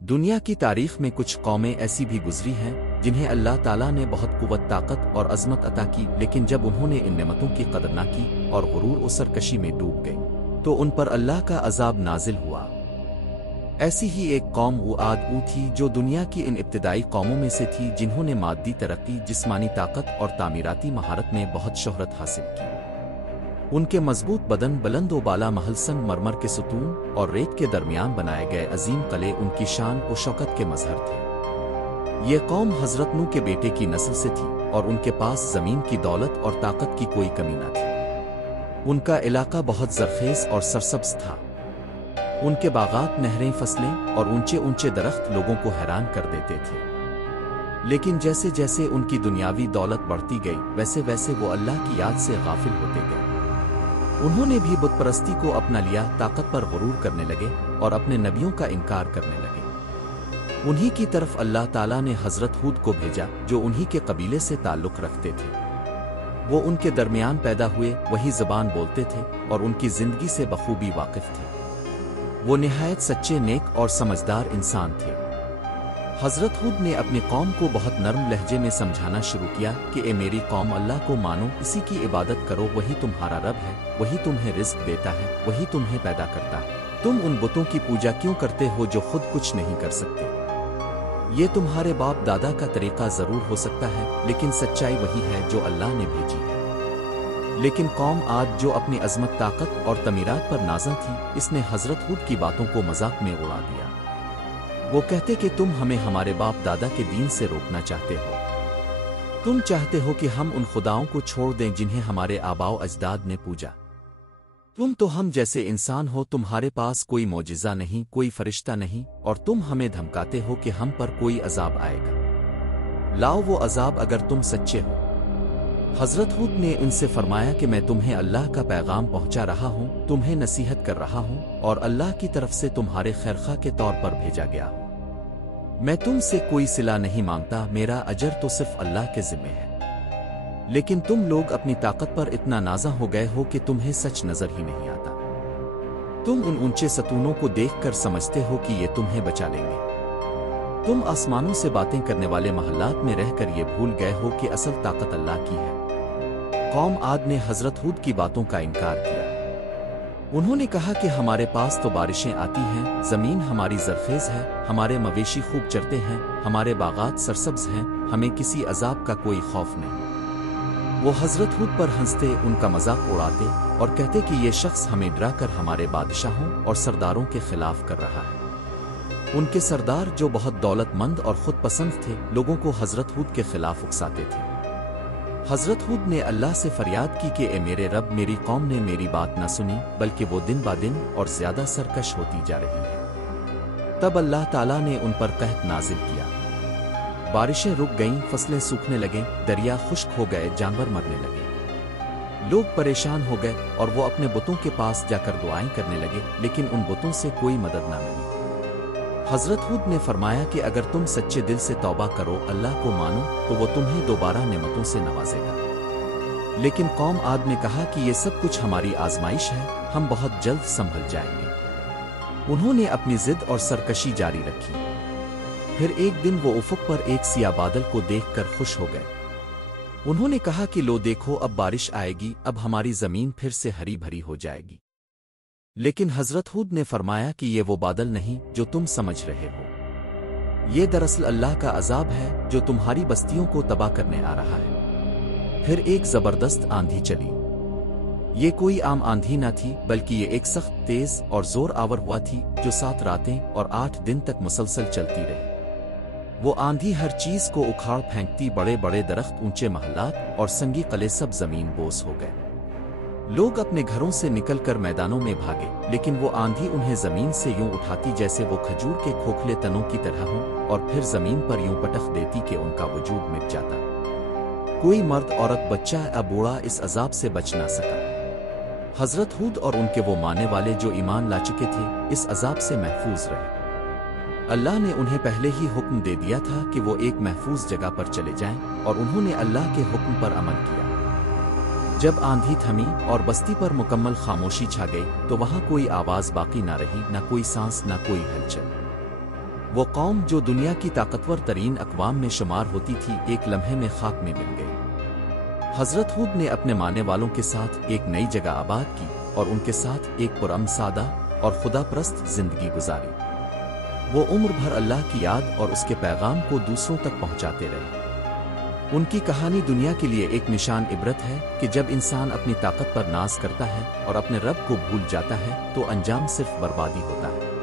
دنیا کی تاریخ میں کچھ قومیں ایسی بھی گزری ہیں جنہیں اللہ تعالیٰ نے بہت قوت طاقت اور عظمت عطا کی، لیکن جب انہوں نے ان نعمتوں کی قدر نہ کی اور غرور و سرکشی میں ڈوب گئی تو ان پر اللہ کا عذاب نازل ہوا۔ ایسی ہی ایک قوم وہ عاد تھی جو دنیا کی ان ابتدائی قوموں میں سے تھی جنہوں نے مادی ترقی، جسمانی طاقت اور تعمیراتی مہارت میں بہت شہرت حاصل کی۔ ان کے مضبوط بدن، بلند و بالا محل سنگ مرمر کے ستون اور ریت کے درمیان بنائے گئے عظیم قلعے ان کی شان و شوکت کے مظہر تھے۔ یہ قوم حضرت نوح کے بیٹے کی نسل سے تھی اور ان کے پاس زمین کی دولت اور طاقت کی کوئی کمی نہ تھی۔ ان کا علاقہ بہت زرخیز اور سرسبز تھا۔ ان کے باغات، نہریں، فصلیں اور اونچے اونچے درخت لوگوں کو حیران کر دیتے تھے۔ لیکن جیسے جیسے ان کی دنیاوی دولت بڑھتی گئی ویسے ویسے وہ اللہ کی یاد سے غافل ہوتے گئے۔ انہوں نے بھی بت پرستی کو اپنا لیا، طاقت پر غرور کرنے لگے اور اپنے نبیوں کا انکار کرنے لگے۔ انہی کی طرف اللہ تعالیٰ نے حضرت ہود کو بھیجا جو انہی کے قبیلے سے تعلق رکھتے تھے۔ وہ ان کے درمیان پیدا ہوئے، وہی زبان بولتے تھے اور ان کی زندگی سے بخوبی واقف تھے۔ وہ نہایت سچے، نیک اور سمجھدار انسان تھے۔ حضرت ہود نے اپنی قوم کو بہت نرم لہجے میں سمجھانا شروع کیا کہ اے میری قوم، اللہ کو مانو، اسی کی عبادت کرو، وہی تمہارا رب ہے، وہی تمہیں رزق دیتا ہے، وہی تمہیں پیدا کرتا ہے۔ تم ان بتوں کی پوجا کیوں کرتے ہو جو خود کچھ نہیں کر سکتے؟ یہ تمہارے باپ دادا کا طریقہ ضرور ہو سکتا ہے، لیکن سچائی وہی ہے جو اللہ نے بھیجی ہے۔ لیکن قوم عاد جو اپنی عظمت، طاقت اور تعمیرات پر نازاں تھی، اس نے حضرت ہود کی باتوں کو مذاق میں اڑا دیا۔ وہ کہتے کہ تم ہمیں ہمارے باپ دادا کے دین سے روکنا چاہتے ہو۔ تم چاہتے ہو کہ ہم ان خداؤں کو چھوڑ دیں جنہیں ہمارے آباؤ اجداد نے پوجا۔ تم تو ہم جیسے انسان ہو، تمہارے پاس کوئی معجزہ نہیں، کوئی فرشتہ نہیں، اور تم ہمیں دھمکاتے ہو کہ ہم پر کوئی عذاب آئے گا۔ لاؤ وہ عذاب اگر تم سچے ہو۔ حضرت ہود نے ان سے فرمایا کہ میں تمہیں اللہ کا پیغام پہنچا رہا ہوں، تمہیں نصیحت کر رہا ہوں اور اللہ کی طرف سے تمہارے خیرخواہ کے طور پر بھیجا گیا ہوں۔ میں تم سے کوئی صلہ نہیں مانگتا، میرا اجر تو صرف اللہ کے ذمہ ہے۔ لیکن تم لوگ اپنی طاقت پر اتنا نازاں ہو گئے ہو کہ تمہیں سچ نظر ہی نہیں آتا۔ تم ان اونچے ستونوں کو دیکھ کر سمجھتے ہو کہ یہ تمہیں بچا لیں گے۔ تم آسمانوں سے باتیں کرنے والے محلات میں رہ کر یہ بھول گئے ہو کہ اصل طاقت اللہ کی ہے۔ قوم عاد نے حضرت ہود کی باتوں کا انکار کیا۔ انہوں نے کہا کہ ہمارے پاس تو بارشیں آتی ہیں، زمین ہماری زرخیز ہے، ہمارے مویشی خوب چرتے ہیں، ہمارے باغات سرسبز ہیں، ہمیں کسی عذاب کا کوئی خوف نہیں۔ وہ حضرت ہود پر ہنستے، ان کا مذاق اڑاتے اور کہتے کہ یہ شخص ہمیں ڈرا کر ہمارے بادشاہوں اور سرداروں کے خلاف کر رہا ہے۔ ان کے سردار جو بہت دولت مند اور خود پسند تھے، لوگوں کو حضرت ہود کے خلاف اکساتے تھے۔ حضرت ہود نے اللہ سے فریاد کی کہ اے میرے رب، میری قوم نے میری بات نہ سنی، بلکہ وہ دن با دن اور زیادہ سرکش ہوتی جا رہی ہے۔ تب اللہ تعالیٰ نے ان پر قحط نازل کیا۔ بارشیں رک گئیں، فصلیں سوکھنے لگیں، دریا خشک ہو گئے، جانور مرنے لگے۔ لوگ پریشان ہو گئے اور وہ اپنے بتوں کے پاس جا کر دعائیں کرنے لگے، لیکن ان بتوں سے کوئی مدد نہ ملی۔ حضرت ہود نے فرمایا کہ اگر تم سچے دل سے توبہ کرو، اللہ کو مانو، تو وہ تمہیں دوبارہ نعمتوں سے نوازے گا۔ لیکن قوم عاد نے کہا کہ یہ سب کچھ ہماری آزمائش ہے، ہم بہت جلد سنبھل جائیں گے۔ انہوں نے اپنی ضد اور سرکشی جاری رکھی۔ پھر ایک دن وہ افق پر ایک سیاہ بادل کو دیکھ کر خوش ہو گئے۔ انہوں نے کہا کہ لو دیکھو، اب بارش آئے گی، اب ہماری زمین پھر سے ہری بھری ہو جائے گی۔ لیکن حضرت ہود نے فرمایا کہ یہ وہ بادل نہیں جو تم سمجھ رہے ہو، یہ دراصل اللہ کا عذاب ہے جو تمہاری بستیوں کو تباہ کرنے آ رہا ہے۔ پھر ایک زبردست آندھی چلی۔ یہ کوئی عام آندھی نہ تھی، بلکہ یہ ایک سخت، تیز اور زور آور ہوا تھی جو 7 راتیں اور 8 دن تک مسلسل چلتی رہی۔ وہ آندھی ہر چیز کو اکھاڑ پھینکتی، بڑے بڑے درخت، اونچے محلات اور سنگی قلعے سب زمین بوس ہو گئے۔ لوگ اپنے گھروں سے نکل کر میدانوں میں بھاگے، لیکن وہ آندھی انہیں زمین سے یوں اٹھاتی جیسے وہ کھجور کے کھوکھلے تنوں کی طرح ہوں، اور پھر زمین پر یوں پٹخ دیتی کہ ان کا وجود مٹ جاتا۔ کوئی مرد، عورت، بچہ یا بوڑھا اس عذاب سے بچ نہ سکا۔ حضرت ہود اور ان کے وہ ماننے والے جو ایمان لا چکے تھے اس عذاب سے محفوظ رہے۔ اللہ نے انہیں پہلے ہی حکم دے دیا تھا کہ وہ ایک محفوظ جگہ پر چلے جائیں، اور انہوں نے اللہ کے حکم پر عمل کیا۔ جب آندھی تھمی اور بستی پر مکمل خاموشی چھا گئی تو وہاں کوئی آواز باقی نہ رہی، نہ کوئی سانس، نہ کوئی ہلچل۔ وہ قوم جو دنیا کی طاقتور ترین اقوام میں شمار ہوتی تھی ایک لمحے میں خاک میں مل گئی۔ حضرت ہود نے اپنے ماننے والوں کے ساتھ ایک نئی جگہ آباد کی اور ان کے ساتھ ایک پرامن سادہ اور خدا پرست زندگی گزاری۔ وہ عمر بھر اللہ کی یاد اور اس کے پیغام کو دوسروں تک پہنچاتے رہے۔ ان کی کہانی دنیا کے لیے ایک نشان عبرت ہے کہ جب انسان اپنی طاقت پر ناز کرتا ہے اور اپنے رب کو بھول جاتا ہے تو انجام صرف بربادی ہوتا ہے۔